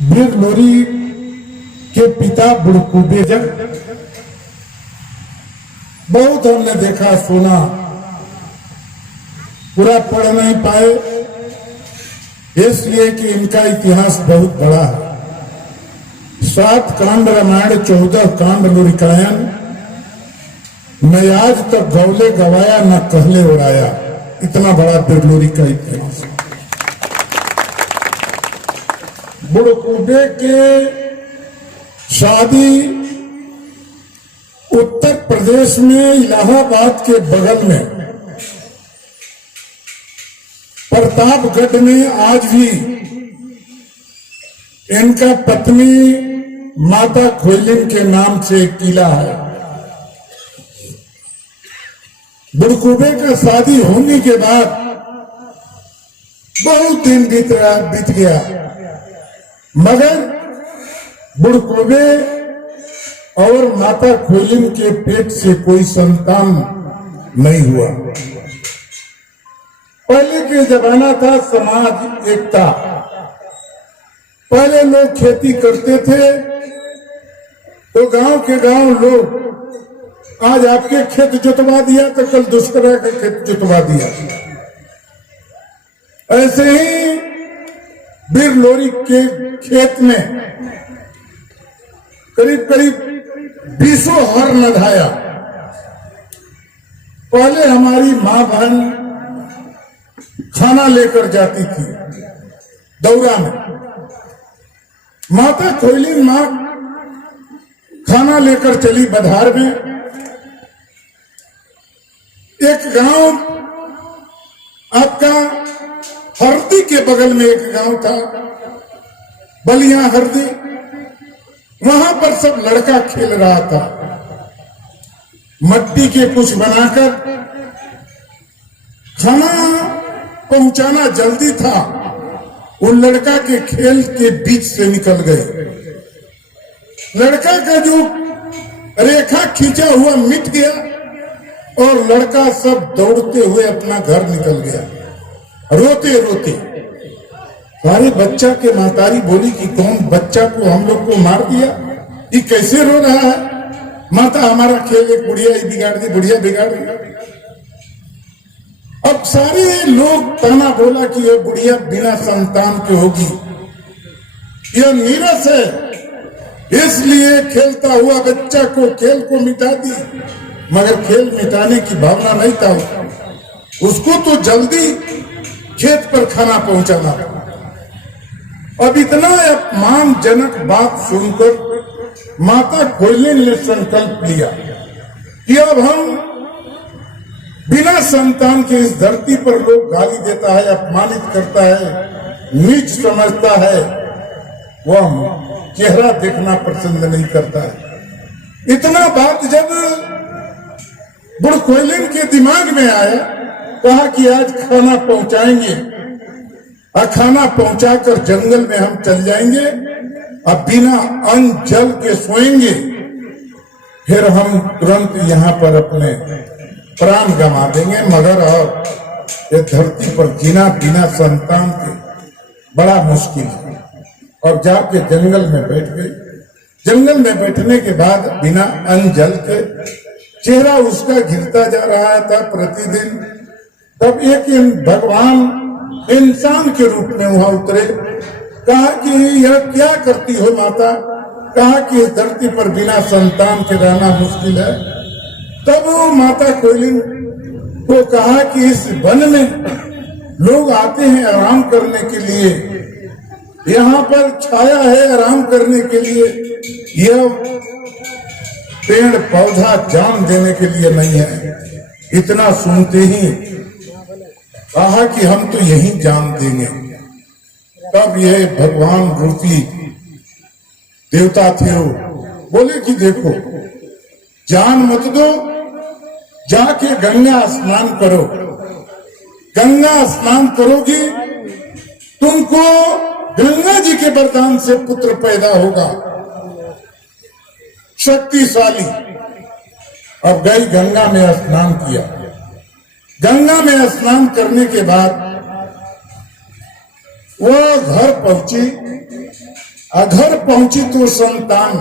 बिरलोरी के पिता बुड़कूबे जब बहुत हमने देखा सुना, पूरा पढ़ नहीं पाए इसलिए कि इनका इतिहास बहुत बड़ा है। 7 कांड रामायण, 14 कांड लुरिकायन, मैं आज तक गौले गवाया न कहले उड़ाया। इतना बड़ा बिरलोरी का इतिहास। बुड़कूबे के शादी उत्तर प्रदेश में इलाहाबाद के बगल में प्रतापगढ़ में आज भी इनका पत्नी माता खोइलिन के नाम से एक किला है। बुड़कूबे का शादी होने के बाद बहुत दिन बीत गया, मगर बुड़कूबे और माता खोइलिन के पेट से कोई संतान नहीं हुआ। पहले के जमाना था समाज एकता। पहले लोग खेती करते थे तो गांव के गांव लोग, आज आपके खेत जुतवा दिया तो कल दूसरा का खेत जुतवा दिया। ऐसे ही बिरलोरी के खेत में करीब करीब 20 हर नधाया। पहले हमारी माँ बहन खाना लेकर जाती थी दौरा में। माता खोइलिन माँ खाना लेकर चली बधार में। एक गांव आपका हरदी के बगल में एक गांव था, बलिया हरदी। वहां पर सब लड़का खेल रहा था। मट्टी के कुछ बनाकर खाना पहुंचाना जल्दी था, वो लड़का के खेल के बीच से निकल गए। लड़का का जो रेखा खींचा हुआ मिट गया और लड़का सब दौड़ते हुए अपना घर निकल गया, रोते रोते। सारे बच्चा के महतारी बोली कि कौन बच्चा को हम लोग को मार दिया, ये कैसे रो रहा है? माता हमारा खेल एक बुढ़िया ही बिगाड़ दी, बुढ़िया बिगाड़ दी। अब सारे लोग ताना बोला कि यह बुढ़िया बिना संतान के होगी, यह नीरस है, इसलिए खेलता हुआ बच्चा को खेल को मिटा दी। मगर खेल मिटाने की भावना नहीं था उसको, तो जल्दी खेत पर खाना पहुंचाना। अब इतना अपमानजनक बात सुनकर माता खोइलिन ने संकल्प लिया कि अब हम बिना संतान के, इस धरती पर लोग गाली देता है, अपमानित करता है, नीच समझता है, वह चेहरा देखना पसंद नहीं करता है। इतना बात जब बुड़कूबे के दिमाग में आया, कहा कि आज खाना पहुंचाएंगे और खाना पहुंचाकर जंगल में हम चल जाएंगे, अब बिना अन्न जल के सोएंगे, फिर हम तुरंत यहाँ पर अपने प्राण गंवा देंगे। मगर और ये धरती पर जीना बिना संतान के बड़ा मुश्किल है। और जाके जंगल में बैठ गई। जंगल में बैठने के बाद बिना अन्न जल के चेहरा उसका गिरता जा रहा था प्रतिदिन। तब एक भगवान इंसान के रूप में वहां उतरे। कहा कि यह क्या करती हो माता? कहा कि इस धरती पर बिना संतान के रहना मुश्किल है। तब वो माता खोइलिन को कहा कि इस वन में लोग आते हैं आराम करने के लिए, यहाँ पर छाया है आराम करने के लिए, यह पेड़ पौधा जान देने के लिए नहीं है। इतना सुनते ही कहा कि हम तो यही जान देंगे। तब ये भगवान रूपी देवता थे, वो बोले कि देखो, जान मत दो, जाके गंगा स्नान करो। गंगा स्नान करोगी, तुमको गंगा जी के वरदान से पुत्र पैदा होगा, शक्तिशाली। अब गई गंगा में स्नान किया। गंगा में स्नान करने के बाद वो घर पहुंची। घर पहुंची तो संतान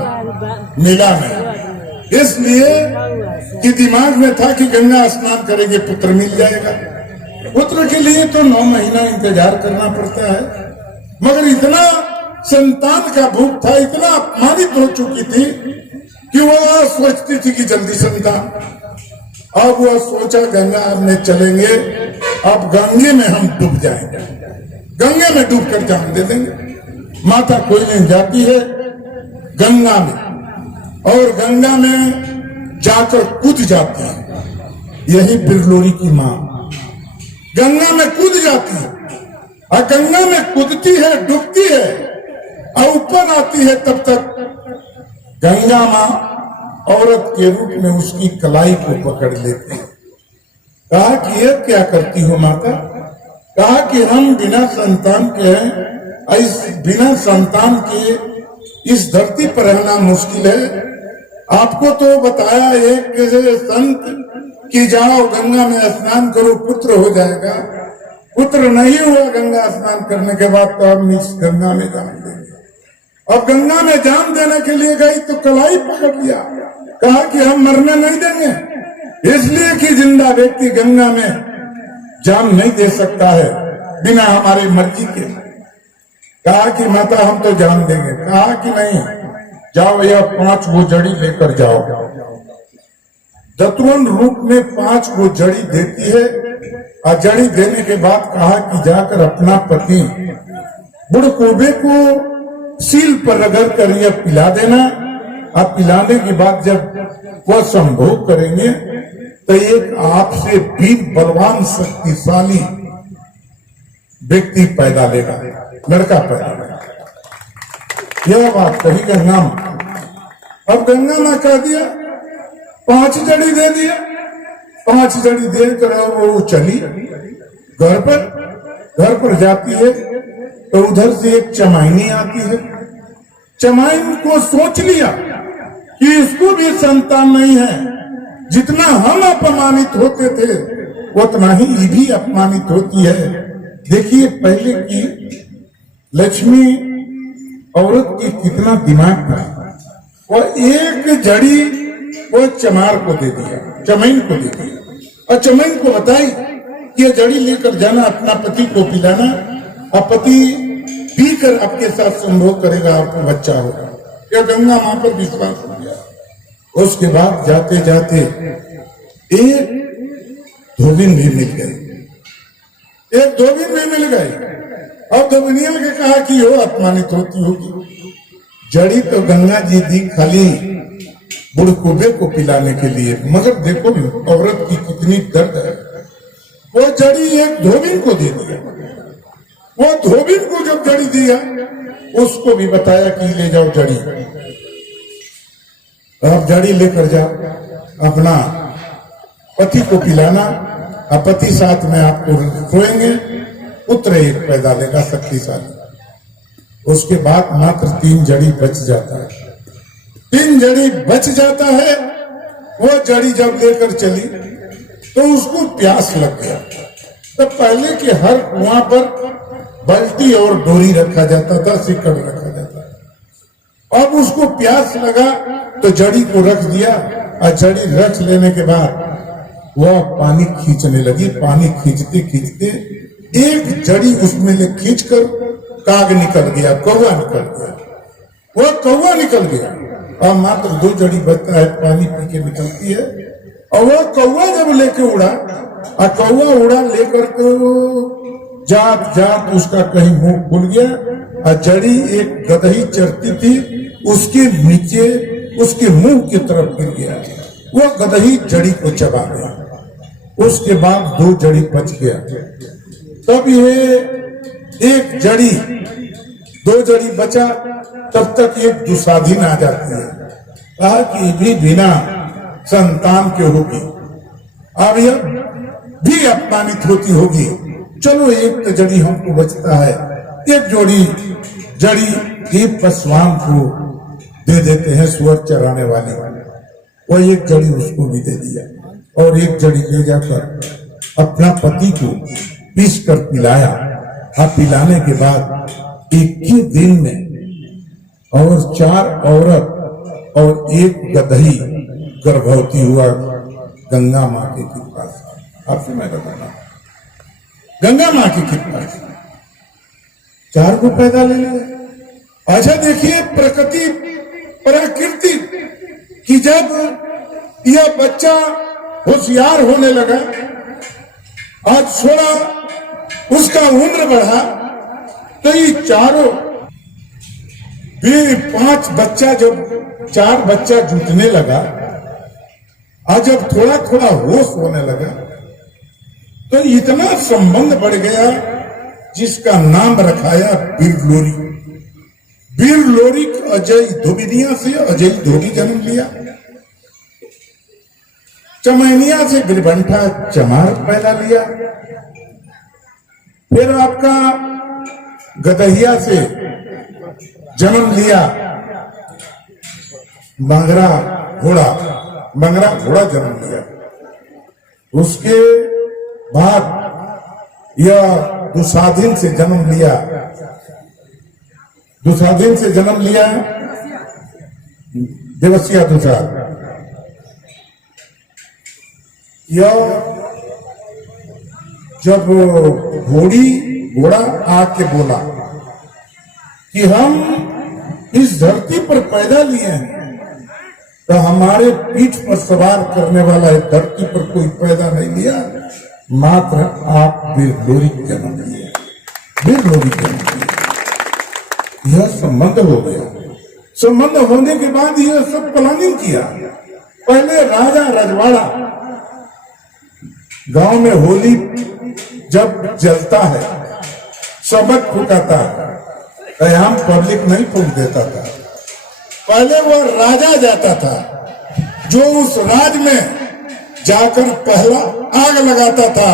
मिला नहीं, इसलिए कि दिमाग में था कि गंगा स्नान करेंगे पुत्र मिल जाएगा। पुत्र के लिए तो 9 महीना इंतजार करना पड़ता है, मगर इतना संतान का भूख था, इतना अपमानित हो चुकी थी कि वह सोचती थी कि जल्दी संतान। अब वह सोचा गंगा में चलेंगे, अब गंगे में हम डूब जाएंगे, गंगे में डूब कर जान दे देंगे। माता कोई नहीं जाती है गंगा में, और गंगा में जाकर कूद जाती है। यही बिरलोरी की मां गंगा में कूद जाती है, और गंगा में कूदती है, डूबती है, और ऊपर आती है, तब तक गंगा मां औरत के रूप में उसकी कलाई को पकड़ लेती है। कहा कि ये क्या करती हो माता? कहा कि हम बिना संतान के हैं, इस बिना संतान के इस धरती पर रहना मुश्किल है। आपको तो बताया एक संत कि जाओ गंगा में स्नान करो पुत्र हो जाएगा, पुत्र नहीं हुआ गंगा स्नान करने के बाद, तो हम इस गंगा में जान देंगे। अब गंगा में जान देने के लिए गई तो कलाई पकड़ लिया, कहा कि हम मरने नहीं देंगे, इसलिए कि जिंदा व्यक्ति गंगा में जान नहीं दे सकता है बिना हमारी मर्जी के। कहा कि माता हम तो जान देंगे। कहा कि नहीं, जाओ यह 5 गो जड़ी लेकर जाओ। दतवन रूप में 5 गो जड़ी देती है, और जड़ी देने के बाद कहा कि जाकर अपना पति बुढ़कोबे को सील पर रगड़ कर यह पिला देना। अब पिलाने के बाद जब वह संभोग करेंगे तो एक आपसे वीर बलवान शक्तिशाली व्यक्ति पैदा लेगा, लड़का पैदा लेगा। यह बात कही गंगा मां। अब गंगा मां कह दिया, 5 जड़ी दे दिया। 5 जड़ी देकर वो चली घर पर जाती है, तो उधर से एक चमाइनी आती है। चमाइन को सोच लिया कि इसको भी संतान नहीं है, जितना हम अपमानित होते थे उतना ही ये भी अपमानित होती है। देखिए पहले की लक्ष्मी औरत की कितना दिमाग था, और एक जड़ी वो चमार को दे दिया, चमैन को दे दिया, और चमैन को बताई कि ये जड़ी लेकर जाना, अपना पति को पिलाना, और पति पीकर आपके साथ संभोग करेगा, आपको बच्चा होगा। यह गंगा मां पर विश्वास हो गया। उसके बाद जाते जाते एक धोबिन भी मिल गई, एक धोबिन भी मिल गई। अब धोबिनिया के कहा कि वो अपमानित होती होगी, जड़ी तो गंगा जी दी खाली बुढ़कोबे को पिलाने के लिए, मगर देखो औरत की कितनी दर्द है। वो जड़ी एक धोबिन को दे दिया। वो धोबिन को जब जड़ी दिया, उसको भी बताया कि ले जाओ जड़ी, आप जड़ी लेकर जाओ, अपना पति को पिलाना, और पति साथ में आपको सोएंगे, पुत्र एक पैदा लेगा शक्तिशाली। उसके बाद मात्र 3 जड़ी बच जाता है। 3 जड़ी बच जाता है। वो जड़ी जब लेकर चली तो उसको प्यास लग गया। तो पहले के हर कुआं पर बाल्टी और डोरी रखा जाता था, सिक्कड़ रखा जाता था। अब उसको प्यास लगा तो जड़ी को रख दिया, और जड़ी रख लेने के बाद वह पानी खींचने लगी। पानी खींचते खींचते एक जड़ी उसमें से खींचकर काग निकल गया, कौवा निकल गया। वह कौवा निकल गया, और मात्र 2 जड़ी बचता है, पानी पी के निकलती है। और वह कौवा जब लेके उड़ा, और कौवा उड़ा लेकर तो जात जात उसका कहीं मुंह खुल गया, और जड़ी एक गदही चरती थी, उसके नीचे उसके मुंह की तरफ गिर गया। वह गदही जड़ी को चबा गया। उसके बाद 2 जड़ी बच गया। तब ये एक जड़ी, 2 जड़ी बचा, तब तक एक दुसाधीन आ जाती है। कहा कि भी बिना संतान के होगी, अब यह भी अपमानित होती होगी, चलो एक तो जड़ी हमको बचता है, एक जोड़ी जड़ी एक पसवान को दे देते हैं, सुअर चराने वाले। वो एक जड़ी उसको भी दे दिया, और एक जड़ी ले जाकर अपना पति को पीस कर पिलाया। और पिलाने के बाद 21 दिन में और 4 औरत और 1 गदही गर्भवती हुआ गंगा माँ की कृपा से। आपसे मैं बताना, गंगा माँ की कृपा से 4 को पैदा ले लिया। अच्छा देखिए प्रकृति प्रकृति कि जब यह बच्चा होशियार होने लगा, आज थोड़ा उसका उम्र बढ़ा, तो ये चारों 5 बच्चा जब 4 बच्चा जुटने लगा, और जब थोड़ा थोड़ा होश होने लगा, तो इतना संबंध बढ़ गया जिसका नाम रखाया बीरलोरी। बीरलोरी अजय धोबिनिया से अजय धोबी जन्म लिया, चमैनिया से बिरबंठा चमार पैदा लिया, फिर आपका गदहिया से जन्म लिया मंगरा घोड़ा जन्म लिया। उसके बाद यह दुसाधीन से जन्म लिया, दुसाधीन से जन्म लिया देवसिया दुसाध। यह जब घोड़ा आके बोला कि हम इस धरती पर पैदा लिए हैं, तो हमारे पीठ पर सवार करने वाला है, धरती पर कोई पैदा नहीं लिया, मात्र आप बीरलोरी जन्म लिए, बीरलोरी जन्म लिए। यह संबंध हो गया। संबंध होने के बाद यह सब प्लानिंग किया। पहले राजा रजवाड़ा गांव में होली जब जलता है, सबक फूकाता है, हम पब्लिक नहीं फूक देता था। पहले वो राजा जाता था, जो उस राज में जाकर पहला आग लगाता था,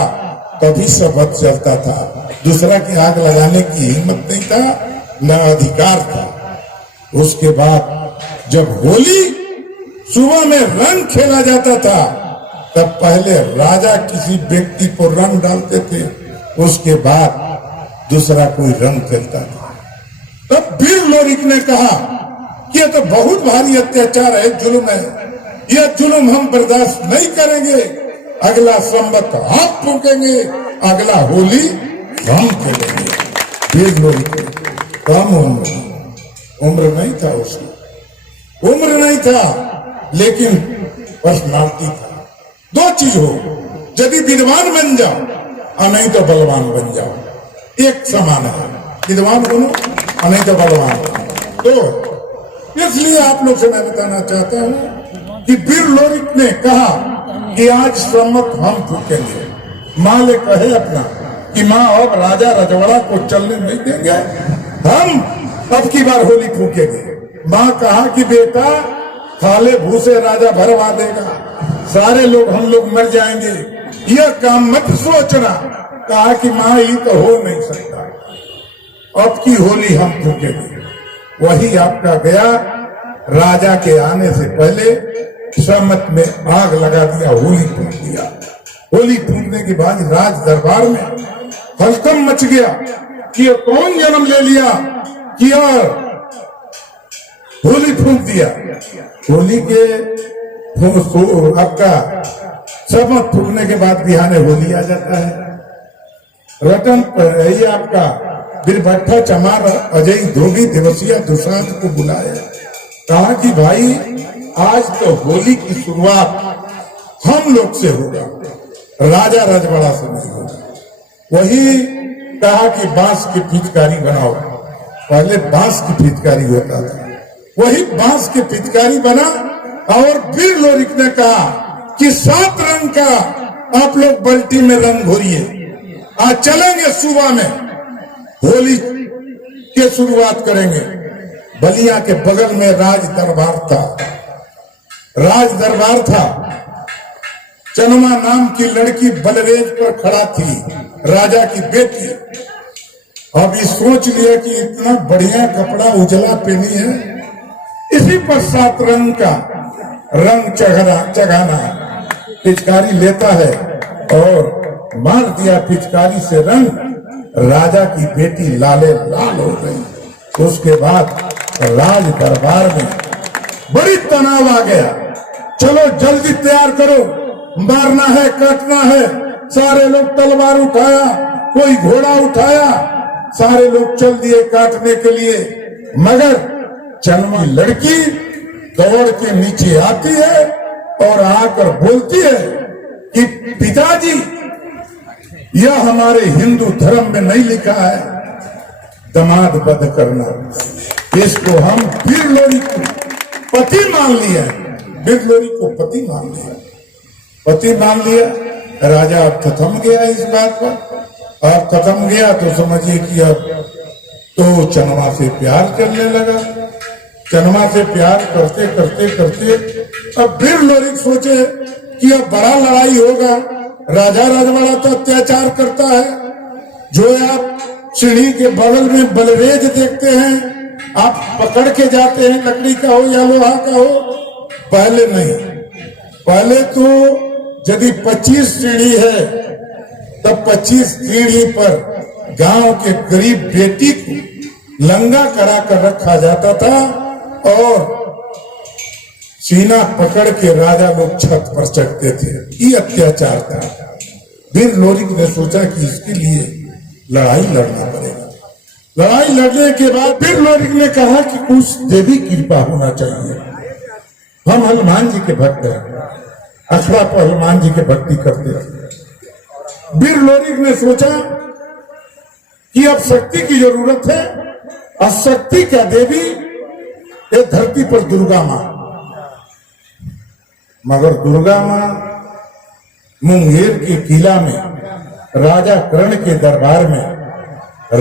तभी सबक जलता था। दूसरा की आग लगाने की हिम्मत नहीं था, न अधिकार था। उसके बाद जब होली सुबह में रंग खेला जाता था, तब पहले राजा किसी व्यक्ति को रंग डालते थे, उसके बाद दूसरा कोई रंग खेलता था। तब बीरलोरी ने कहा कि यह तो बहुत भारी अत्याचार है, जुल्म है, यह जुल्म हम बर्दाश्त नहीं करेंगे। अगला संबत हम फूकेंगे, अगला होली हम खेलेंगे। बीरलोरी कम उम्र नहीं था उसकी, उम्र नहीं था, लेकिन पर्सनालिटी था। 2 चीज हो, यदि विद्वान बन जाओ और नहीं तो बलवान बन जाओ, एक समान है। विद्वान बनो और नहीं तो बलवान बनो। तो इसलिए आप लोग से मैं बताना चाहता हूं कि बीरलोरी ने कहा कि आज सम्मत हम फूकेंगे। माँ ने कहे अपना कि माँ अब राजा रजवाड़ा को चलने नहीं देंगे, हम अब की बार होली फूकेंगे। माँ कहा कि बेटा थाले भूसे राजा भरवा देगा, सारे लोग हम लोग मर जाएंगे, यह काम मत सोचना। कहा कि माँ ये तो हो नहीं सकता, अब की होली हम फूकेंगे। वही आपका गया, राजा के आने से पहले सम्मत में आग लगा दिया, होली फूक दिया। होली फूकने के बाद राज दरबार में हलकम मच गया कि ये कौन जन्म ले लिया कि होली फूक दिया। होली के आपका सम्मत फूकने के बाद बिहाने होली आ जाता है। रतन पर ये आपका बिरबट्ठा चमार अजय धोबी देवसिया दुसाध को बुलाया, कहा कि भाई आज तो होली की शुरुआत हम लोग से होगा, राजा रजवाड़ा से नहीं होगा। वही कहा कि बांस की पिचकारी बनाओ, पहले बांस की पिचकारी होता था, वही बांस की पिचकारी बना। और बीरलोरी ने कहा कि 7 रंग का आप लोग बाल्टी में रंग घोरिए, आज चलेंगे सुबह में होली के शुरुआत करेंगे। बलिया के बगल में राज दरबार था, राज दरबार था। चनमा नाम की लड़की बलरेज पर खड़ा थी, राजा की बेटी। अब ये सोच लिया कि इतना बढ़िया कपड़ा उजला पहनी है, इसी पर 7 रंग का रंग चढ़ाना। पिचकारी लेता है और मार दिया पिचकारी से रंग, राजा की बेटी लाले लाल हो गई। उसके बाद राज दरबार में बड़ी तनाव आ गया। चलो जल्दी तैयार करो, मारना है काटना है। सारे लोग तलवार उठाया, कोई घोड़ा उठाया, सारे लोग चल दिए काटने के लिए। मगर चनवा लड़की दौड़ के नीचे आती है और आकर बोलती है कि पिताजी, यह हमारे हिंदू धर्म में नहीं लिखा है दामाद वध करना। इसको हम वीर लोरी को पति मान लिया, वीर लोरी को पति मान लिया, पति मान लिया। राजा अब खत्म गया इस बात पर। अब खत्म गया तो समझिए कि अब तो चनवा से प्यार करने लगा। चनवा से प्यार करते करते करते अब वीर लोरी सोचे कि अब बड़ा लड़ाई होगा। राजा राजवाड़ा तो अत्याचार करता है। जो आप सीढ़ी के बगल में बलरेज देखते हैं, आप पकड़ के जाते हैं, लकड़ी का हो या लोहा का हो। पहले नहीं, पहले तो यदि 25 सीढ़ी है तब 25 सीढ़ी पर गांव के गरीब बेटी को लंगा करा कर रखा जाता था और सीना पकड़ के राजा लोग छत पर चढ़ते थे। ये अत्याचार था। वीर लोरिक ने सोचा कि इसके लिए लड़ाई लड़ना पड़ेगा। लड़ाई लड़ने के बाद वीर लोरिक ने कहा कि कुछ देवी कृपा होना चाहिए। हम हनुमान जी के भक्त हैं, अखड़ा पर हनुमान जी के भक्ति करते थे। वीर लोरिक ने सोचा कि अब शक्ति की जरूरत है। और शक्ति क्या देवी? ये धरती पर दुर्गा मां। मगर दुर्गा मां मुंगेर के किला में राजा कर्ण के दरबार में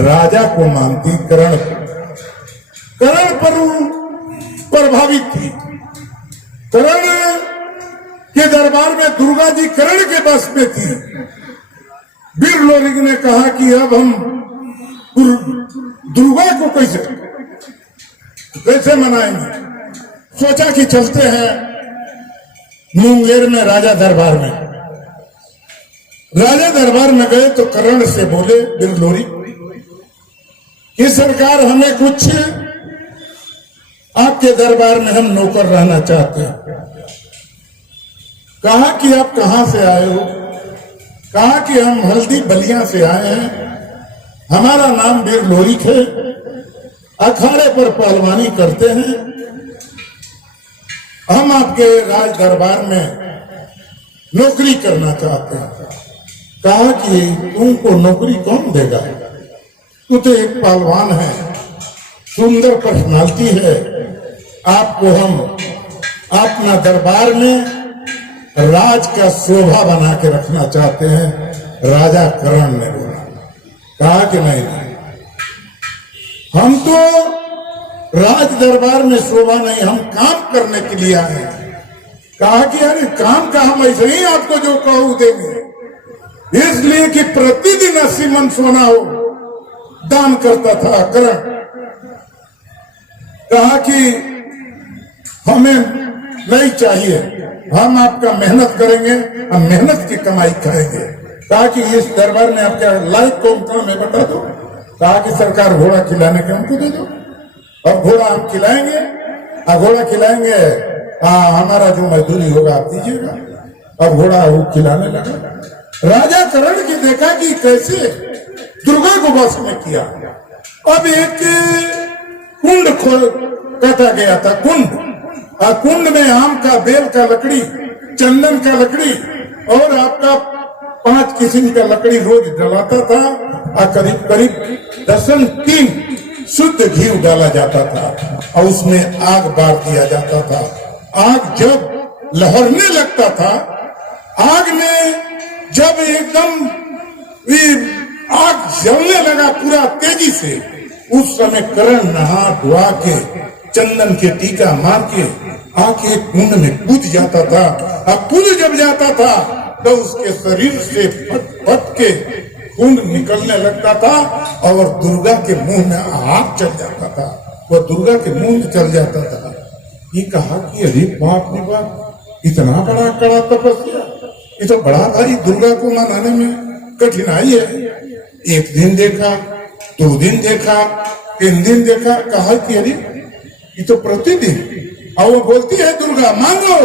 राजा को मानती, कर्ण पर प्रभावित थी। कर्ण के दरबार में दुर्गा जी कर्ण के बस में थी। वीर लोरिक ने कहा कि अब हम दुर्गा को कैसे मनाएंगे। सोचा कि चलते हैं मुंगेर में राजा दरबार में। राजा दरबार में गए तो कर्ण से बोले वीर लोरिक कि सरकार, हमें कुछ आपके दरबार में हम नौकर रहना चाहते हैं। कहा कि आप कहां से आए हो? कहा कि हम हल्दी बलिया से आए हैं, हमारा नाम वीर लोरिक है, अखाड़े पर पहलवानी करते हैं, हम आपके राज दरबार में नौकरी करना चाहते हैं। कहा कि तुमको नौकरी कौन देगा? तू तो एक पहलवान है, सुंदर पर्सनालिटी है, आपको हम अपना दरबार में राज का शोभा बना के रखना चाहते हैं। राजा कर्ण ने बोला, कहा कि नहीं, हम तो राज दरबार में शोभा नहीं, हम काम करने के लिए आए हैं। कहा कि अरे काम का हम ऐसे ही आपको जो कहूं देंगे, इसलिए कि प्रतिदिन 80 मन सोना हो दान करता था कर्ण। कहा कि हमें नहीं चाहिए, हम आपका मेहनत करेंगे, हम मेहनत की कमाई खाएंगे। कहा कि इस दरबार में आपका लायक कौन काम है बता दो। कहा कि सरकार घोड़ा खिलाने के हमको दे दो, और घोड़ा हम खिलाएंगे, और घोड़ा खिलाएंगे, हमारा जो मजदूरी होगा आप दीजिएगा। और घोड़ा वो खिलाने लगा। राजा कर्ण की देखा कि कैसे दुर्गा को बस में किया। अब एक कुंड काटा गया था, कुंड, और कुंड में आम का, बेल का लकड़ी, चंदन का लकड़ी और आपका 5 किस्म का लकड़ी रोज डलाता था। और करीब करीब 3 शुद्ध घी डाला जाता था और उसमें आग बार दिया जाता था। आग जब लहरने लगता था, आग में जब एकदम आग जलने लगा पूरा तेजी से, उस समय कर्ण नहा धुआ के चंदन के टीका मार के आके कुंड में कूद जाता था। और कूद जब जाता था तो उसके शरीर से फट फट के कुंड निकलने लगता था और दुर्गा के मुंह में आग चल जाता था। वह दुर्गा के मुंह में चल जाता था। ये कहा कि अरे बाप रे बाप, इतना बड़ा कड़ा तपस्या, ये तो बड़ा भारी दुर्गा को मनाने में कठिनाई है। एक दिन देखा, 2 दिन देखा, 3 दिन देखा, कहा कि अरे ये तो प्रतिदिन। और वो बोलती है दुर्गा मांगो,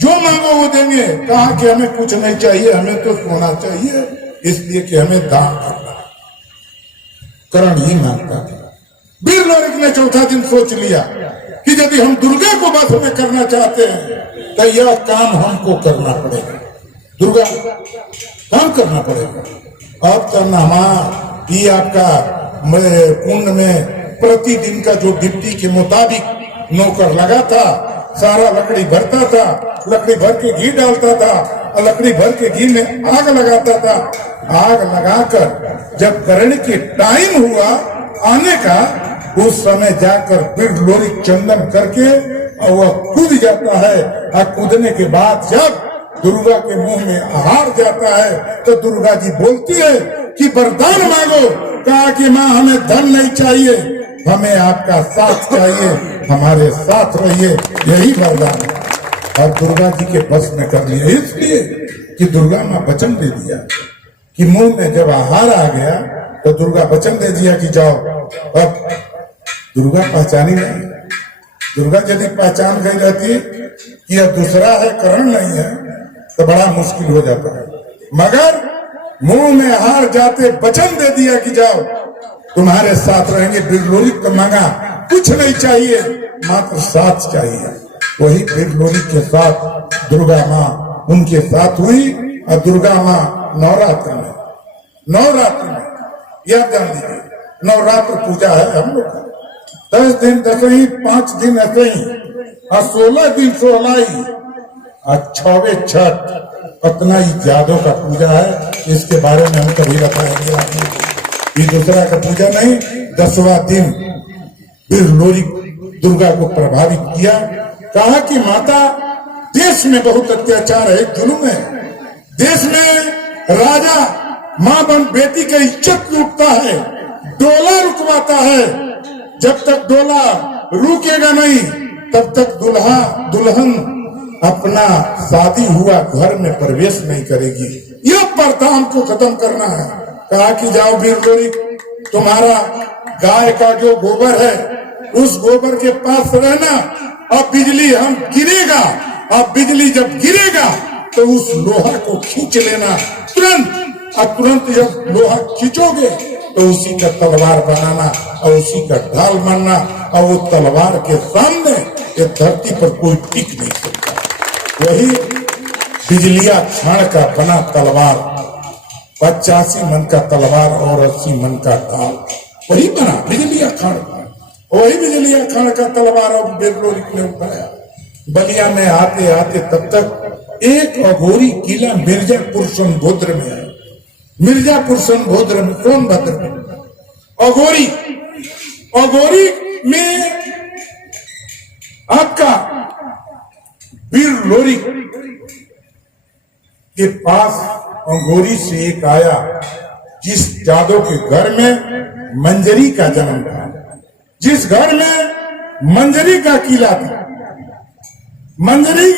जो मांगो वो देंगे। कहा कि हमें कुछ नहीं चाहिए, हमें तो सोना चाहिए, इसलिए कि हमें दान करना। करण ही मांगता था। वीर लोरिक ने चौथा दिन सोच लिया कि यदि हम दुर्गा को वश में करना चाहते हैं तो यह काम हमको करना पड़ेगा, दुर्गा काम करना पड़ेगा। अब का नामा ये आपका कुंड में प्रतिदिन का जो ड्यूटी के मुताबिक नौकर लगा था, सारा लकड़ी भरता था, लकड़ी भर के घी डालता था और लकड़ी भर के घी में आग लगाता था। आग लगाकर जब करण के टाइम हुआ आने का, उस समय जाकर वीर लोरिक चंदन करके और वह कूद जाता है। और कूदने के बाद जब दुर्गा के मुंह में आहार जाता है तो दुर्गा जी बोलती है कि वरदान मांगो। कहा कि माँ हमें धन नहीं चाहिए, हमें आपका साथ चाहिए, हमारे साथ रहिए, यही वरदान है। और दुर्गा जी के बस में कर लिया, इसलिए कि दुर्गा माँ वचन दे दिया कि मुंह में जब आहार आ गया तो दुर्गा वचन दे दिया कि जाओ। अब दुर्गा पहचानी नहीं। दुर्गा यदि पहचान गई रहती कि यह दूसरा है, करण नहीं है, तो बड़ा मुश्किल हो जाता है। मगर मुंह में आहार जाते वचन दे दिया कि जाओ तुम्हारे साथ रहेंगे। वीर लोरिक को मांगा कुछ नहीं चाहिए, मात्र साथ चाहिए। वही वीर लोरिक के साथ दुर्गा माँ उनके साथ हुई। और दुर्गा माँ नवरात्र में यह जान लीजिए नवरात्र पूजा है हम लोग का। 10 दिन दसवीं, 5 दिन ऐसे ही, और 16 दिन सोहलाई और 6वें छठ। अपना ही यादों का पूजा है, इसके बारे में हम कभी बताएंगे आपको। ये दूसरा का पूजा नहीं। 10वां दिन वीर लोरिक दुर्गा को प्रभावित किया। कहा कि माता देश में बहुत अत्याचार है, जुल्म है। देश में राजा माँ बन बेटी का इज्जत लूटता है, डोला रुकवाता है। जब तक डोला रुकेगा नहीं तब तक दूल्हा दुल्हन अपना शादी हुआ घर में प्रवेश नहीं करेगी। यह प्रथा हमको खत्म करना है। कहा कि जाओ वीर लोरिक, तुम्हारा गाय का जो गोबर है उस गोबर के पास रहना। अब बिजली हम गिरेगा, अब बिजली जब गिरेगा तो उस लोहा को खींच लेना तुरंत। और तुरंत जब लोहा खींचोगे तो उसी का तलवार बनाना और उसी का ढाल बनना। और वो तलवार के सामने ये धरती पर कोई टिक नहीं सकता। वही बिजलिया क्षण का बना तलवार, 85 मन का तलवार और 80 मन का ढाल, वही बना बिजलिया क्षण। वही बिजलिया क्षण का तलवार और वीर लोरिक ने उठाया। बलिया में आते आते तब तक एक अघोरी किला मिर्जापुर सोनभद्र में है। मिर्जापुर सोनभद्र में, सोनभद्र में अघोरी में आपका वीर लोरिक के पास अघोरी से एक आया जिस जादव के घर में मंजरी का जन्म था, जिस घर में मंजरी का किला था। मंजरी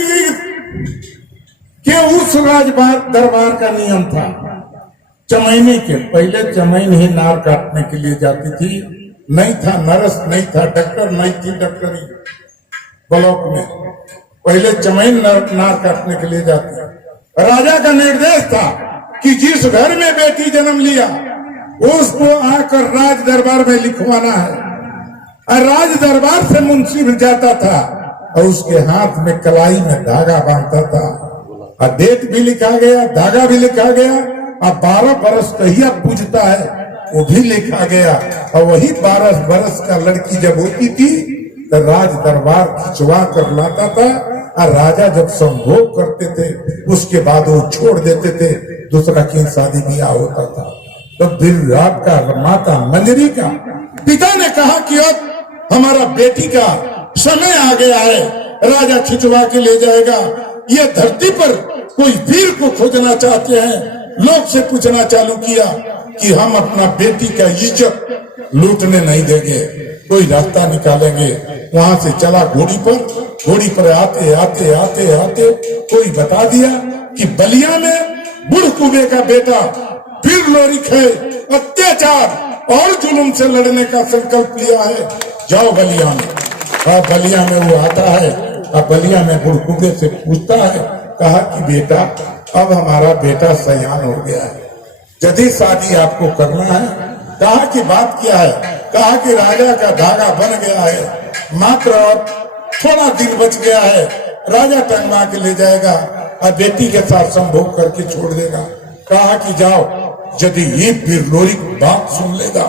के उस राजबाग दरबार का नियम था चमैनी के। पहले चमैन ही नार काटने के लिए जाती थी, नहीं था नर्स, नहीं था डॉक्टर, नहीं थी डॉक्टरी ब्लॉक में। पहले चमैन नार काटने के लिए जाती। राजा का निर्देश था कि जिस घर में बेटी जन्म लिया उसको आकर राज दरबार में लिखवाना है। और राज दरबार से मुंशी जाता था और उसके हाथ में कलाई में धागा बांधता था। और डेट भी लिखा गया, धागा भी लिखा गया, और 12 बरस कहिया पूजता है वो भी लिखा गया। और वही 12 बरस का लड़की जब होती थी तो राज दरबार खिंचवा कर लाता था। और राजा जब संभोग करते थे उसके बाद वो छोड़ देते थे, दूसरा की शादी ब्याह होता था। तो फिर आपका माता मंजरी का पिता ने कहा कि अब हमारा बेटी का समय आ गया है, राजा खिंचवा के ले जाएगा। ये धरती पर कोई वीर को खोजना चाहते हैं। लोग से पूछना चालू किया कि हम अपना बेटी का इज्जत लूटने नहीं देंगे, कोई रास्ता निकालेंगे। वहां से चला घोड़ी पर आते आते आते आते कोई बता दिया कि बलिया में बुढ़ कुबे का बेटा वीर लोरिक है, अत्याचार और जुल्म से लड़ने का संकल्प लिया है, जाओ बलिया में। और बलिया में वो आता है और बलिया में बुढ़कुबे से पूछता है, कहा कि बेटा अब हमारा बेटा सयान हो गया है, यदि शादी आपको करना है। कहा कि बात क्या है? कहा कि राजा का धागा बन गया है, मात्र अब थोड़ा दिन बच गया है, राजा टंगवा के ले जाएगा और बेटी के साथ संभोग करके छोड़ देगा। कहा कि जाओ, यदि ये बिरलोरी बात सुन लेगा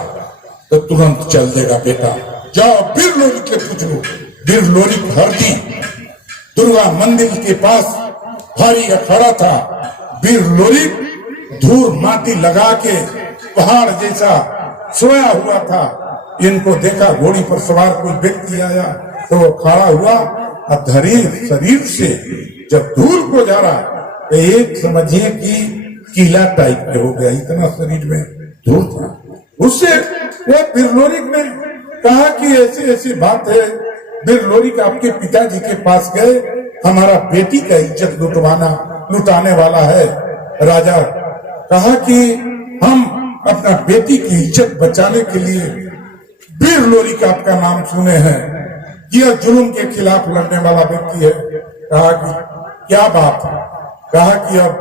तो तुरंत चल देगा बेटा, जाओ बिरलोरी के पूछ लो। बिरलोरी हरदी दुर्गा मंदिर के पास भारी खड़ा था। बिरलोरी धूल माटी लगा के पहाड़ जैसा सोया हुआ था। इनको देखा, घोड़ी पर सवार कोई व्यक्ति आया तो वो खड़ा हुआ और धरी शरीर से जब धूल को जा रहा तो एक समझिए कि कीला टाइप के हो गया, इतना शरीर में धूल था। उससे वो बिरलोरी ने कहा कि ऐसी ऐसी बात है। बिरलोरी का आपके पिताजी के पास गए, हमारा बेटी का इज्जत लुटाने वाला है। राजा कहा कि हम अपना बेटी की इज्जत बचाने के लिए बिरलोरी का आपका नाम सुने हैं, यह जुल्म के खिलाफ लड़ने वाला व्यक्ति है। कहा कि क्या बात है? कहा कि अब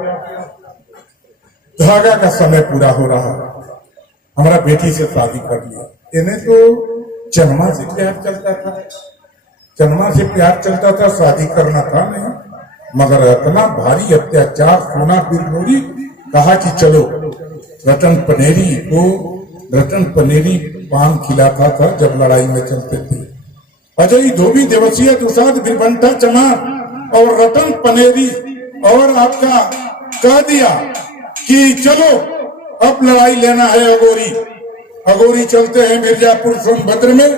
धागा का समय पूरा हो रहा है, हमारा बेटी से शादी कर लिया। इन्हें तो जन्मा से प्यार चलता था, जन्मा से प्यार चलता था, शादी करना था नहीं। मगर इतना भारी अत्याचार सुना बिरलोरी, कहा कि चलो। रतन पनेरी पान खिलाता था जब लड़ाई में चलते थे। अजय धोबी देवसिया दुसाद बिरबंटा चमार और रतन पनेरी और आपका कह दिया कि चलो अब लड़ाई लेना है अगोरी। अगोरी चलते हैं मिर्जापुर सोनभद्र में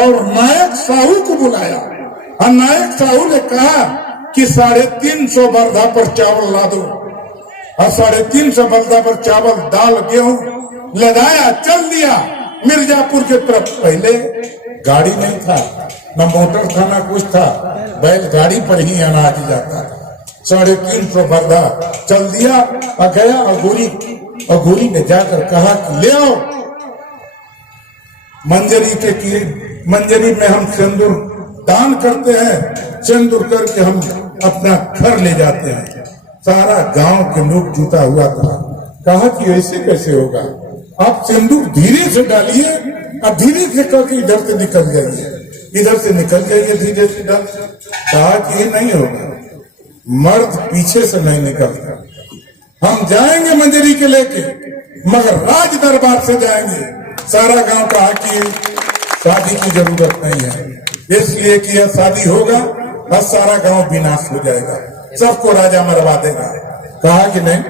और नायक साहू को बुलाया और नायक साहू ने कहा कि 350 बरधा पर चावल ला दो और 350 बरधा पर चावल दाल गेहूं लदाया, चल दिया मिर्जापुर के तरफ। पहले गाड़ी नहीं था, न मोटर था, न कुछ था, बैलगाड़ी पर ही अनाज जाता था। 350 बरधा चल दिया और गया अगोरी ने जाकर कहा कि ले आओ मंजरी में हम सिंदूर दान करते हैं, सिंदूर करके हम अपना घर ले जाते हैं। सारा गांव के लोग जुटा हुआ था। कहा कि ऐसे कैसे होगा, आप सिंदूर धीरे से डालिए और धीरे से करके इधर से निकल जाइए, इधर से निकल जाइए धीरे से इधर। कहा कि ये नहीं होगा, मर्द पीछे से नहीं निकलता, हम जाएंगे मंजरी के लेके, मगर राज दरबार से जाएंगे। सारा गांव कहा कि शादी की जरूरत नहीं है, इसलिए कि यह शादी होगा और सारा गांव विनाश हो जाएगा, सबको राजा मरवा देगा। कहा कि नहीं।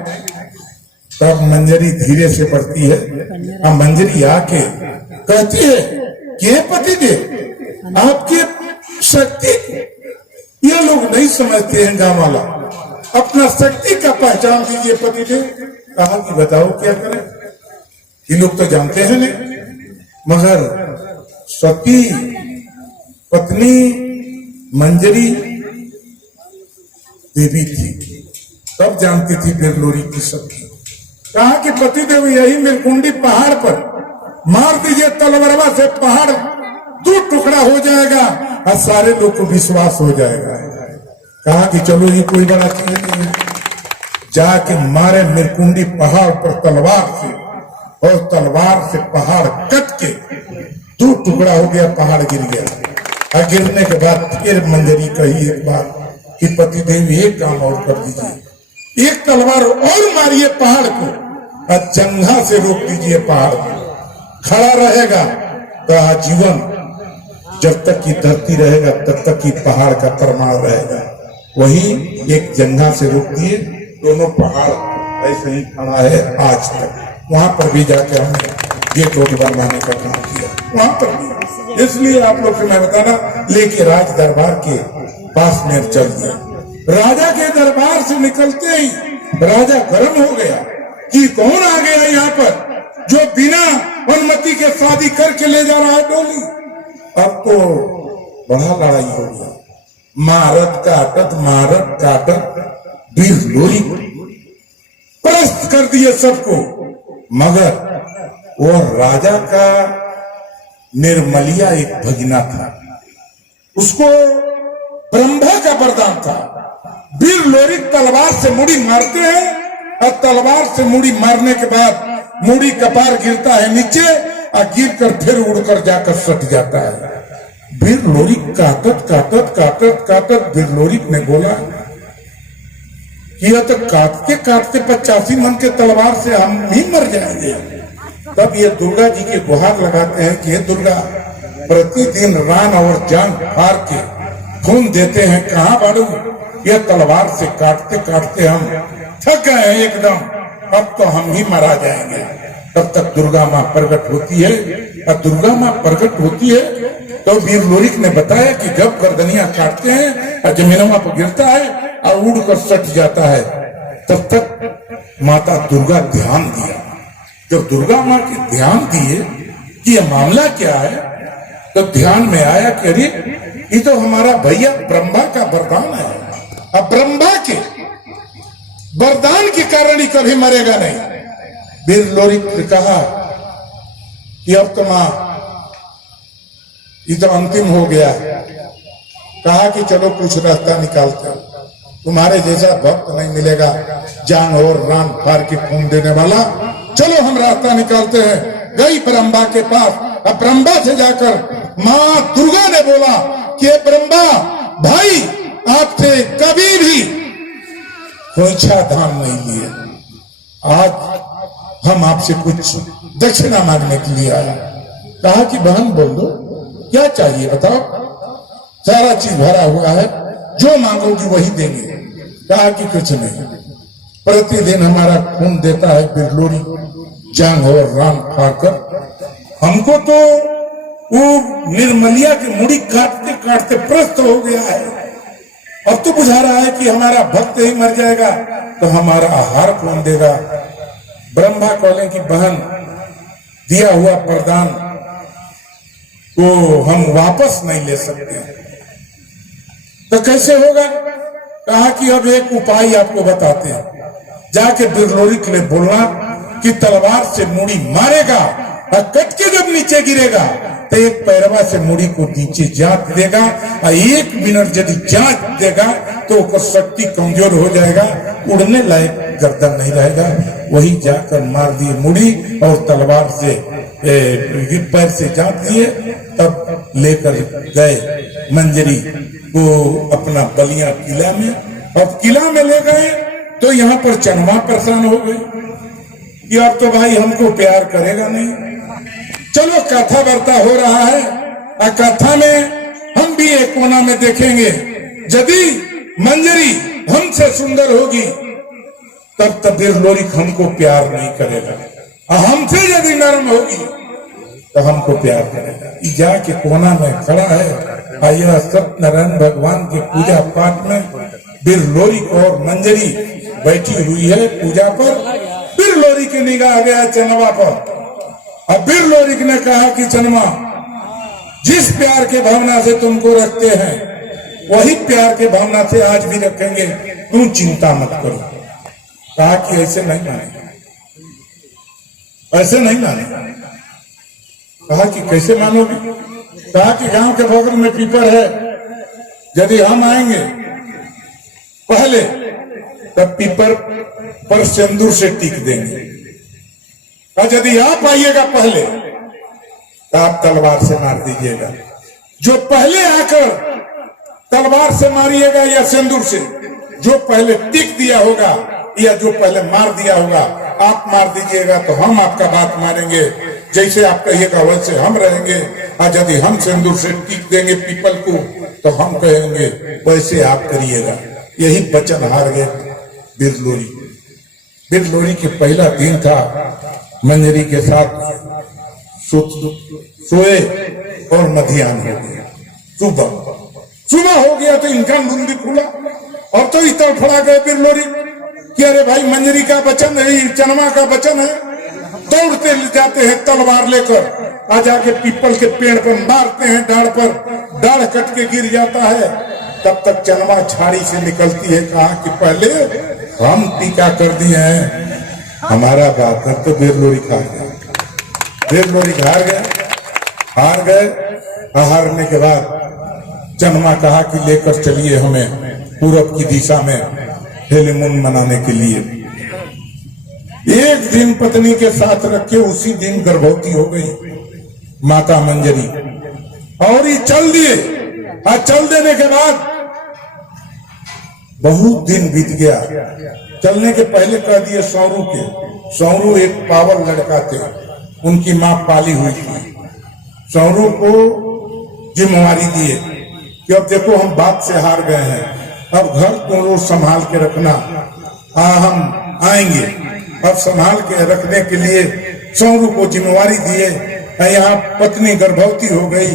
तब मंजरी धीरे से बढ़ती है और मंजरी आके कहती है कि पति देव आपकी शक्ति ये लोग नहीं समझते हैं, गांव वाला अपना शक्ति का पहचान दीजिए पति देव। कहा कि बताओ क्या करें, ये लोग तो जानते हैं नहीं। मगर सती पत्नी मंजरी देवी थी, तब जानती थी बिरलोरी की शक्ति। कहा कि पतिदेव यही मिरकुंडी पहाड़ पर मार दीजिए तलवारवा से, पहाड़ 2 टुकड़ा हो जाएगा और सारे लोग को विश्वास हो जाएगा। कहा कि चलो ये कोई बड़ा चीज नहीं है। जाके मारे मिरकुंडी पहाड़ पर तलवार से और तलवार से पहाड़ कट के 2 टुकड़ा हो गया, पहाड़ गिर गया। और गिरने के बाद फिर मंजरी कही एक बार कि पतिदेव एक काम और कर दीजिए, एक तलवार और मारिए पहाड़ को और जंघा से रोक दीजिए पहाड़ को, खड़ा रहेगा तो आजीवन जब तक की धरती रहेगा तब तक की पहाड़ का परमाण रहेगा। वही एक जंघा से रोक दिए, दोनों पहाड़ ऐसे ही खड़ा है आज तक। वहां पर भी जाके हमने गेट रोड बनवाने का काम किया, वहां पर भी। इसलिए आप लोग से मैं बताना, लेके राज दरबार के पास में चल दिया। राजा के दरबार से निकलते ही राजा गर्म हो गया कि कौन आ गया यहाँ पर जो बिना अनुमति के शादी करके ले जा रहा है डोली। अब तो बड़ा लड़ाई हो गया, मारत काटत बिरलोरी प्रस्त कर दिए सबको। मगर वो राजा का निर्मलिया एक भगिना था, उसको ब्रह्मा का वरदान था। वीर लोरिक तलवार से मुड़ी मारते हैं और तलवार से मुड़ी मारने के बाद मुड़ी कपार गिरता है नीचे और गिरकर फिर उड़कर जाकर सट जाता है। वीर लोरिक काटत काटत काटत काटत वीर लोरिक ने बोला कि यह तो काटते काटते 85 मन के तलवार से हम ही मर जाएंगे। तब ये दुर्गा जी के गुहार लगाते हैं कि हे दुर्गा, प्रतिदिन रान और जान फाड़ के खून देते हैं, कहाँ बाड़ू? यह तलवार से काटते काटते हम थक गए हैं एकदम, अब तो हम ही मरा जाएंगे। तब तक दुर्गा माँ प्रकट होती है और दुर्गा माँ प्रकट होती है तो वीर लोरिक ने बताया कि जब गर्दनियां काटते हैं और जमीनों पर गिरता है और उड़कर सट जाता है। तब तक माता दुर्गा ध्यान दिया। जब दुर्गा माँ के ध्यान दिए कि यह मामला क्या है, तो ध्यान में आया कि अरे ये तो हमारा भैया ब्रह्मा का वरदान है। अब ब्रह्मा के वरदान के कारण ही कभी मरेगा नहीं। वीर लोरिक ने कहा कि अब तो मां ये तो अंतिम हो गया। कहा कि चलो कुछ रास्ता निकालते हैं, तुम्हारे जैसा भक्त नहीं मिलेगा जान और रान फाड़ के खून देने वाला। चलो हम रास्ता निकालते हैं। गई ब्रह्मा के पास। अब ब्रह्मा से जाकर माँ दुर्गा ने बोला कि ब्रह्मा भाई, आपसे कभी भी खोइछा दान नहीं लिए, आज हम आपसे कुछ दक्षिणा मांगने के लिए आया। कहा कि बहन बोल दो, क्या चाहिए बताओ, सारा चीज भरा हुआ है, जो मांगोगी वही देंगे। कहा कि कुछ नहीं, प्रतिदिन हमारा खून देता है वीर लोरिक जांग और रान फाड़कर। हमको तो वो निर्मलिया की मुड़ी काटते काटते प्रस्त हो गया है। अब तो बुझा रहा है कि हमारा भक्त ही मर जाएगा तो हमारा आहार कौन देगा। ब्रह्मा कहले कि बहन, दिया हुआ वरदान को हम वापस नहीं ले सकते, तो कैसे होगा? कहा कि अब एक उपाय आपको बताते हैं। जाके वीर लोरिक ने बोलना कि तलवार से मुड़ी मारेगा और कट के जब नीचे गिरेगा तो एक पैरवा से मुड़ी को नीचे जांच देगा और 1 मिनट यदि जांच देगा तो उसका शक्ति कमजोर हो जाएगा, उड़ने लायक गर्दन नहीं रहेगा। वही जाकर मार दिए मुड़ी और तलवार से पैर से जांच दिए। तब लेकर गए मंजरी को अपना बलिया किला में। अब किला में ले गए तो यहाँ पर चनवा परेशान हो गए कि अब तो भाई हमको प्यार करेगा नहीं। चलो कथा वार्ता हो रहा है और कथा में हम भी एक कोना में देखेंगे, यदि मंजरी हमसे सुंदर होगी तब तक वीर लोरिक हमको प्यार नहीं करेगा, और हमसे यदि नरम होगी तो हमको प्यार करेगा। जाके कोना में खड़ा है। आया सत्यनारायण भगवान के पूजा पाठ में वीर लोरिक और मंजरी बैठी हुई है पूजा पर। वीर लोरिक की निगाह गया चनवा पर। अब वीर लोरिक ने कहा कि चनमा, जिस प्यार के भावना से तुमको रखते हैं वही प्यार के भावना से आज भी रखेंगे, तुम चिंता मत करो। कहा कि ऐसे नहीं मानेगा, ऐसे नहीं मानेगा। कहा कि कैसे मानोगे? कहा कि गांव के बगल में पीपर है, यदि हम आएंगे पहले तब पीपर पर सिंदूर से टीक देंगे, और यदि आप आइएगा पहले तो आप तलवार से मार दीजिएगा। जो पहले आकर तलवार से मारिएगा या सिंदूर से, जो पहले टिक दिया होगा या जो पहले मार दिया होगा, आप मार दीजिएगा तो हम आपका बात मानेंगे। जैसे आप कहिएगा वैसे हम रहेंगे, और यदि हम सिंदूर से टिक देंगे पीपल को तो हम कहेंगे वैसे आप करिएगा। यही वचन हार गए वीर लोरिक। वीर लोरिक के पहला दिन था, मंजरी के साथ सोए और मध्याह्न हो गया। सुबह हो गया तो इनका मुंह भी खुला और तो इस तरफ फड़ा गए वीर लोरिक कि अरे भाई मंजरी का वचन है, चनमा का वचन है। दौड़ते जाते हैं तलवार लेकर, आ जाके पीपल के पेड़ पर मारते हैं डाढ़ पर, डाढ़ कट के गिर जाता है। तब तक चनमा छाड़ी से निकलती है। कहा कि पहले हम टीका कर दिए हैं, हमारा बात है। तो वीर लोरिक हार गया। वीर लोरिक हार गए। हारने के बाद चनमा कहा कि लेकर चलिए हमें पूरब की दिशा में हेलीमून मनाने के लिए। एक दिन पत्नी के साथ रखे, उसी दिन गर्भवती हो गई माता मंजरी, और ये चल दिए। और चल देने के बाद बहुत दिन बीत गया। चलने के पहले कह दिए सौरू के, सौरू एक पावर लड़का थे, उनकी मां पाली हुई थी। सौरू को जिम्मेवारी दिए कि अब देखो हम बात से हार गए हैं, अब घर को रोज संभाल के रखना, हम आएंगे। अब संभाल के रखने के लिए सौरू को जिम्मेवारी दिए। यहाँ पत्नी गर्भवती हो गई,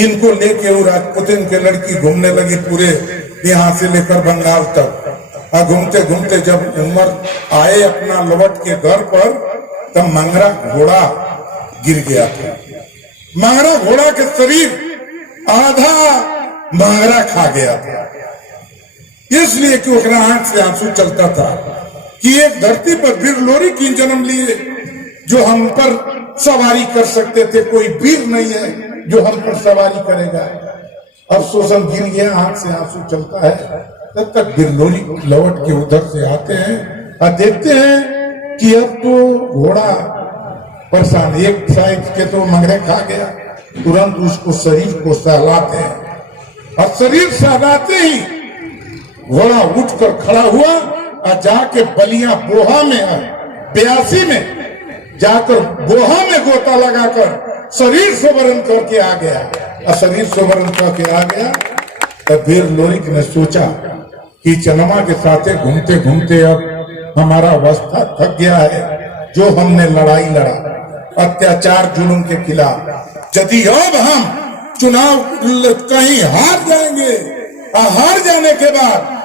इनको लेके वो राजपुतिन के लड़की घूमने लगी पूरे यहाँ से लेकर बंगाल तक। और घूमते घूमते जब उम्र आए अपना लौट के घर पर, तब मंगरा घोड़ा गिर गया था। मंगरा घोड़ा के शरीर आधा मंगरा खा गया था, इसलिए कि उसका आंख से आंसू चलता था कि एक धरती पर वीर लोरी की जन्म लिए जो हम पर सवारी कर सकते थे, कोई वीर नहीं है जो हम पर सवारी करेगा। अब शोषण गिर गया, आंख से आंसू चलता है। तब तक वीर लोरी लौट के उधर से आते हैं और देखते हैं कि अब तो घोड़ा परेशान, एक साइड के तो मंगरे खा गया। तुरंत उसको शरीर को सहलाते हैं और शरीर सहलाते ही घोड़ा उठकर खड़ा हुआ और जाके बलिया बोहा में, बयासी में जाकर बोहा में गोता लगाकर शरीर सोवरण करके आ गया। और शरीर सोवरण करके आ गया तब वीर लोरिक ने सोचा कि चनमा के साथे घूमते घूमते अब हमारा अवस्था थक गया है। जो हमने लड़ाई लड़ा अत्याचार जुल्म के खिलाफ, यदि अब हम चुनाव कहीं हार जाएंगे और हार जाने के बाद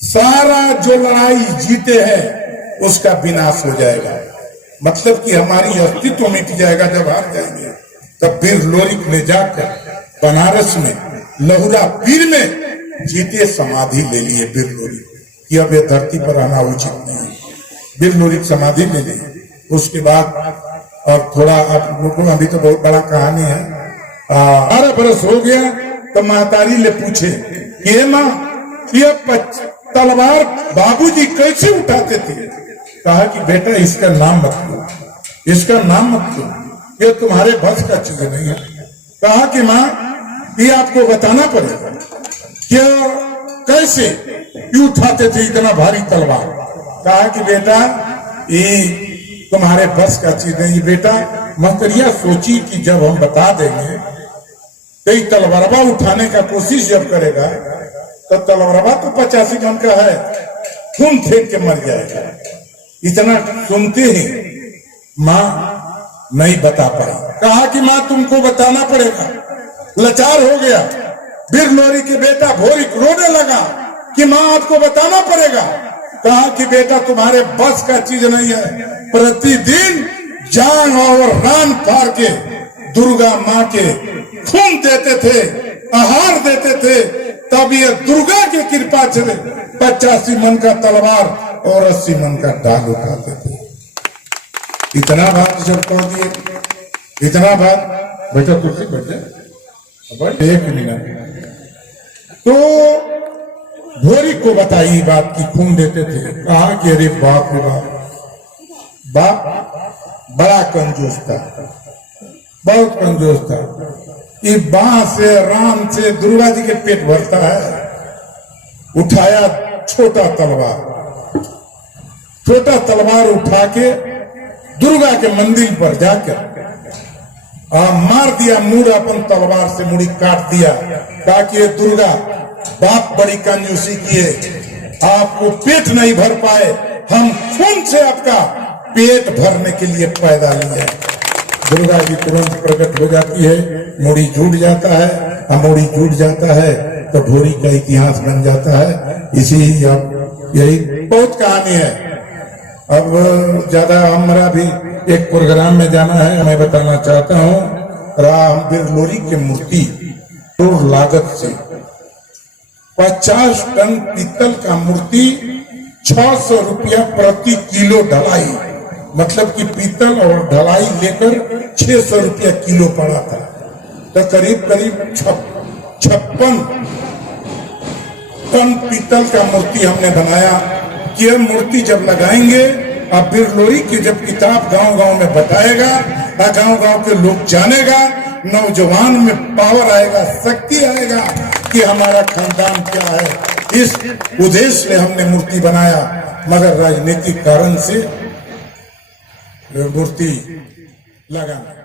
सारा जो लड़ाई जीते हैं उसका विनाश हो जाएगा, मतलब कि हमारी अस्तित्व मिट जाएगा जब हार जाएंगे। तब वीर लोरिक ने जाकर बनारस में लहुरा पीर में जीते समाधि ले लिए वीर लोरिक कि अब ये धरती पर आना उचित नहीं है। वीर लोरिक समाधि ले लिए। उसके बाद और थोड़ा आप लोगों को, अभी तो बहुत बड़ा कहानी है, 12 बरस हो गया तो महतारी ले पूछे कि माँ ये तलवार बाबूजी कैसे उठाते थे? कहा कि बेटा इसका नाम मत लो, इसका नाम मत लो, ये तुम्हारे बस का चीज नहीं है। कहा कि माँ ये आपको बताना पड़ेगा कि कैसे ये उठाते थे इतना भारी तलवार। कहा कि बेटा ये तुम्हारे बस का चीज नहीं। बेटा महतरिया सोची कि जब हम बता देंगे तो ये तलवारवा उठाने का कोशिश जब करेगा तो तलवारवा तो 85 मन का है, खून फेंक के मर जाएगा। इतना सुनते ही माँ नहीं बता पाई। कहा कि माँ तुमको बताना पड़ेगा। लाचार हो गया वीर लोरी के बेटा भोरी रोने लगा कि माँ आपको बताना पड़ेगा। कहा कि बेटा तुम्हारे बस का चीज नहीं है। प्रतिदिन जान और रान फाड़ के दुर्गा माँ के खून देते थे, आहार देते थे, तब ये दुर्गा की कृपा से 85 मन का तलवार और 80 मन का ढाल उठाते थे। इतना बात जब कह दिए, इतना बात, बेटा कुर्सी बैठे, एक मिनट। तो भोरी को बताई बात की खून देते थे। कहा कि अरे बाप रे बाप, बाप बड़ा कंजूस था, बहुत कंजूस था। ये बांह से राम से दुर्गा जी के पेट भरता है। उठाया छोटा तलवार उठा के दुर्गा के मंदिर पर जाकर मार दिया मुड़, अपन तलवार से मुड़ी काट दिया। ताकि दुर्गा बाप बड़ी कंजूसी किए, आपको पेट नहीं भर पाए, हम खून से आपका पेट भरने के लिए पैदा लिया। दुर्गा जी तुरंत प्रकट हो जाती है, मुड़ी जुट जाता है, और मुड़ी जुट जाता है तो भोरी का इतिहास बन जाता है। इसी यही बहुत कहानी है। अब ज्यादा हमारा भी एक प्रोग्राम में जाना है, मैं बताना चाहता हूँ रामवीर लोरी की मूर्ति तो लागत से 50 टन पीतल का मूर्ति 600 रुपया प्रति किलो ढलाई, मतलब कि पीतल और ढलाई लेकर 600 रुपया किलो पड़ा था। तो करीब करीब 56 टन पीतल का मूर्ति हमने बनाया कि यह मूर्ति जब लगाएंगे और बिरलोरी की जब किताब गांव-गांव में बताएगा और गांव-गांव के लोग जानेगा, नौजवान में पावर आएगा, शक्ति आएगा कि हमारा खानदान क्या है। इस उद्देश्य से हमने मूर्ति बनाया, मगर राजनीतिक कारण से मूर्ति लगाना